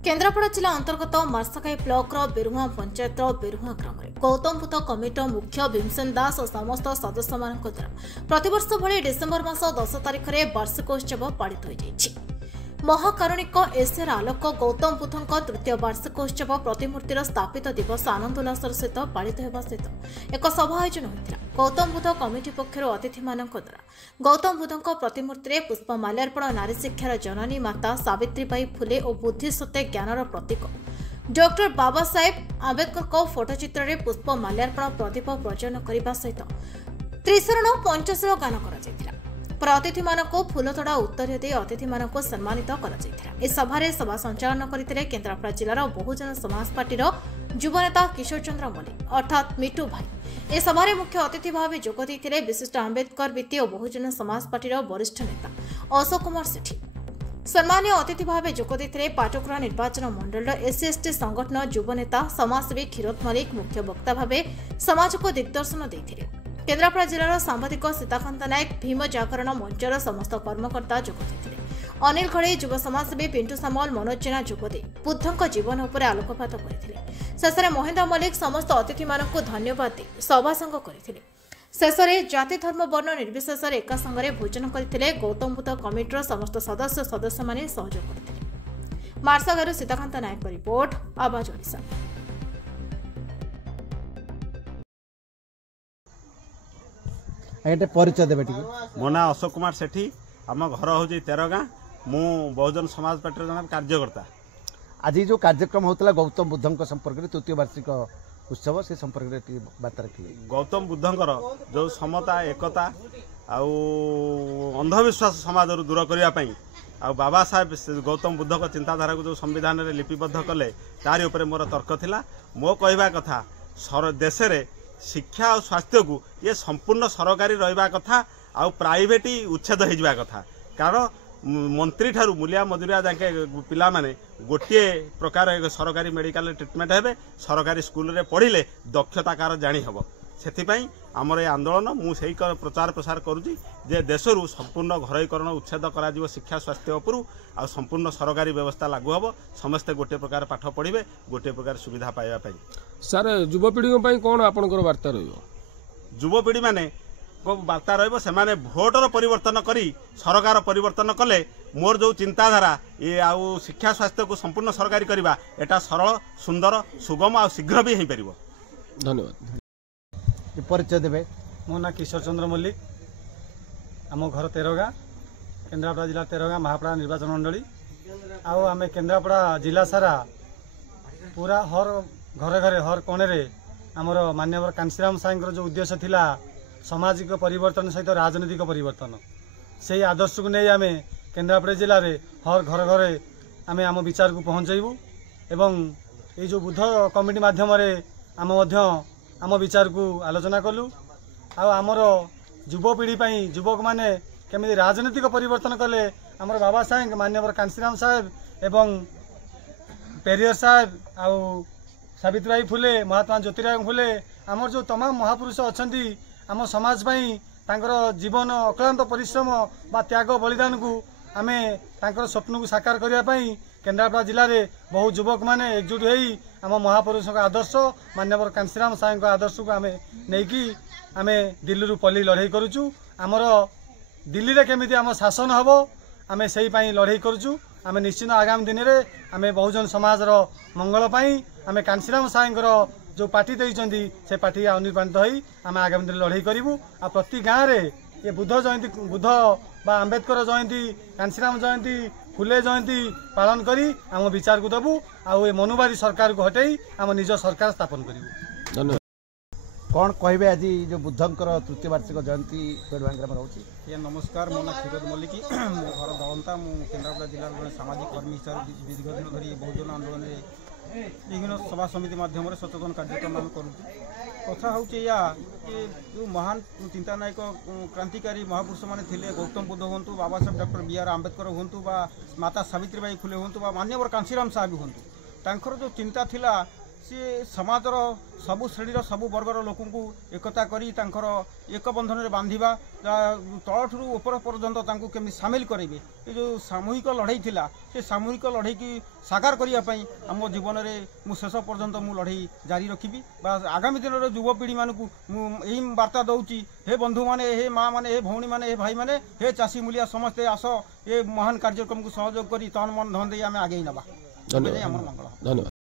केन्द्रापड़ा जिला अंतर्गत मार्साखाई ब्लॉक बेरुआ पंचायत बेरुआ ग्राम में गौतम बुद्ध कमिटी मुख्य भीमसेन दास और समस्त सदस्य द्वारा प्रतिवर्ष भली डिसेम्बर मास 10 तारिख में वार्षिकोत्सव पालित हो महाकारुणिक एसआर आलोक गौतम बुद्धଙ୍କ तृतीय वार्षिकोत्सव प्रतिमूर्तिर स्थापित दिवस आनंद उल्लासर सहित पालित होगा सहित एक सभा आयोजन होता। गौतम बुद्ध कमिटी पक्षर अतिथि द्वारा गौतम बुद्धଙ୍କ प्रतिमूर्ति पुष्प माल्यार्पण नारी शिक्षार जननी माता सावित्रीबाई फुले और बुद्धि सत्य ज्ञानर प्रतीक डॉक्टर बाबा साहेब आंबेडकर फोटोचित्र में पुष्प माल्यार्पण प्रदीप प्रज्वलन करने सहित त्रिशरण पंचशर गान कर अतिथि मानक फूलतड़ा उत्तर दे अतिथि मानक सम्मानित कर सभा सभा संचालन करते केन्द्रापड़ा जिलार बहुजन समाज पार्टीर युवनेता किशोर चंद्र मल्लिक अर्थात मिठू भाई ए सभा मुख्य अतिथि भाव जोगदे विशिष्ट आंबेडकर वित्ती और बहुजन समाज पार्टीर वरिष्ठ नेता अशोक कुमार सेठी सम्मानीय अतिथि भाव जोगदे पाटकुरा निर्वाचन मंडल एससी एसटी संगठन युवनेता समाजसेवी क्षीरोद मल्लिक मुख्य वक्ता भाव समाज को दिग्दर्शन देते केन्द्रापड़ा जिलार सांबादिक सीताकांत नायक भीम जागरण मंचर समस्त कर्मकर्ता जोगदे अनिल घड़े युव समाजसेवी पिंटू सामल मनोज जेना जोगदे बुद्धଙ୍କ जीवन उपर आलोकपात करथिले। शेष में महेंद्र मल्लिक समस्त अतिथि मानक धन्यवाद दे सभासंग करथिले। शेष में जाति धर्म वर्ण निर्विशेष एका संगे भोजन करथिले। गौतम बुद्ध कमिटीर समस्त सदस्य माने सहयोग करथिले। मार्सागारू सीताकांत नायक रिपोर्ट आवाज ओडिशा। परिचय देवे मो ना अशोक कुमार सेठी आम घर हूँ तेरगाँ मु बहुजन समाज पार्टी जन कार्यकर्ता। आज जो कार्यक्रम होता गौतम बुद्धଙ୍କ संपर्क में तृतीय वार्षिक उत्सव से संपर्क में बार्ता रखिए। गौतम बुद्धଙ୍କର जो समता एकता आउ अंधविश्वास समाज दूर करने आ बाबा साहेब गौतम बुद्धଙ୍କ चिंताधारा को जो संविधान में लिपिबद्ध कले तारी उपर मोर तर्क थिला। मो कहवा कथा देश में शिक्षा और स्वास्थ्य को ये संपूर्ण सरकारी रहा कथा आ प्राइवेट उच्छेद हो कथा। कारण मंत्री ठारू मूलिया मजुरिया जाके पिला माने गोटे प्रकार सरकारी मेडिकल ट्रिटमेंट हेबे सरकारी स्कूल रे पढ़िले दक्षता कार जानी हबो। सेथिपाई आमर ये आंदोलन मुझे प्रचार प्रसार करुँची जे देशरू संपूर्ण घरोईकरण उच्छेद करा शिक्षा स्वास्थ्य उपरू आ संपूर्ण सरकारी व्यवस्था लागू हम समस्ते गोटे प्रकार पाठ पढ़े गोटे प्रकार सुविधा पाइबा। सर युवपीढ़ी कौन आपनकर वार्ता रहिबो? युवपीढ़ी माने को वार्ता रहिबो सेमाने भोटर परिवर्तन करी सरकार परिवर्तन कले मोर जो चिंताधारा ये आउ शिक्षा स्वास्थ्य को संपूर्ण सरकारी करवा एटा सरल सुंदर सुगम आ शीघ्र भी हो पारिबो। धन्यवाद। परिचय देवे मो ना किशोर चंद्र मल्लिक आम घर तेरगाँ केन्द्रापड़ा जिला तेरगाँ महापड़ा निर्वाचन मंडली आम केन्द्रापड़ा जिला सारा पूरा हर घरे घरे हर कोणे आमर मान्यवर कांशीराम साईंकर जो उद्देश्य थिला सामाजिक परिवर्तन सहित राजनीतिक परिवर्तन से आदर्श को नहीं आम केन्द्रापड़ा जिले में हर घरे घरे आम आम विचार को पहुँचबू एवं ये जो बुद्ध कमिटी माध्यम आम विचार को आलोचना कलु आमर युवपीढ़ी युवक माने केमी राजनीतिक परिवर्तन कले आमर बाबा साहेब मान्यवर कांशीराम साहेब एवं पेरियर साहेब आउ सावित्रीबाई फुले महात्मा ज्योतिराव फुले आमर जो तमाम महापुरुष अच्छा आम समाज तांकर जीवन अक्लांत परिश्रम बा त्याग बलिदान को आमे तांकर स्वप्न को साकार करने केन्द्रापड़ा जिले में बहु युवक माने एकजुट होई आम महापुरुष आदर्श मान्यवर कांशीराम साहेब आदर्श को आमे नहीं आमे दिल्ली पल्ली लड़ाई करुचु। आमर दिल्ली रे केमिति आम शासन हम आमे सही पाई लड़ाई करुचु। आमे निश्चित आगामी दिन में आमे बहुजन समाज मंगल पाई आमे कांशीराम साहेब जो पार्टी देइचंदी से पार्टी अनुप्राणित होई आमे आगामी दिन लड़ाई करूँ। आ प्रति गाँव रे ये बुद्ध जयंती बुद्ध बा आंबेडकर जयंती कांशीराम जयंती फुले जयंती पालन करी आम विचार को देबू आ मनुवादी सरकार को हटाई आम निज सरकार स्थापन करूँ। कौन कहे आज जो बुद्धଙ୍କର तृतीय वार्षिक जयंती बेरुआ ग्राम रोचे? नमस्कार मो ना क्षीरोद मल्लिक मो घर दलंता मु केन्द्रापड़ा जिलार जड़े सामाजिक कर्मी हिसाब से दीर्घ दिन धरी बहुजन आंदोलन विभिन्न सभा समिति माध्यम सचेतन कार्यक्रम आम करुँ। कथा हूँ या जो महान चिंता नायक क्रांतिकारी महापुरुष मैंने थे गौतम बुद्ध हूँ Baba Saheb doctor B are Ambedkar हूँ बा माता सावित्रीबाई फुले हूँ बा मान्यवर कांशीराम साहेब हूँ तांकर जो चिंता थिला सी समाजर सबु श्रेणी सबु वर्गर लोक एकता करी एक बंधन में बांधा तलठू ऊपर पर्यंत केमी सामिल करेंगे ये जो सामूहिक लड़ाई थिला से सामूहिक लड़ाई की साकार करने आम जीवन में मु शेष पर्यंत मु लड़ाई जारी रखी आगामी दिन युवपीढ़ी मानू यही वार्ता दूची हे बंधु माने हे माँ माने हे भौणी माने हे भाई माने हे चाषी मूलिया समस्ते आस ये महान कार्यक्रम को सहयोग करी तन मन धन दे आगे नवा धन्यवाद। मंगल। धन्यवाद।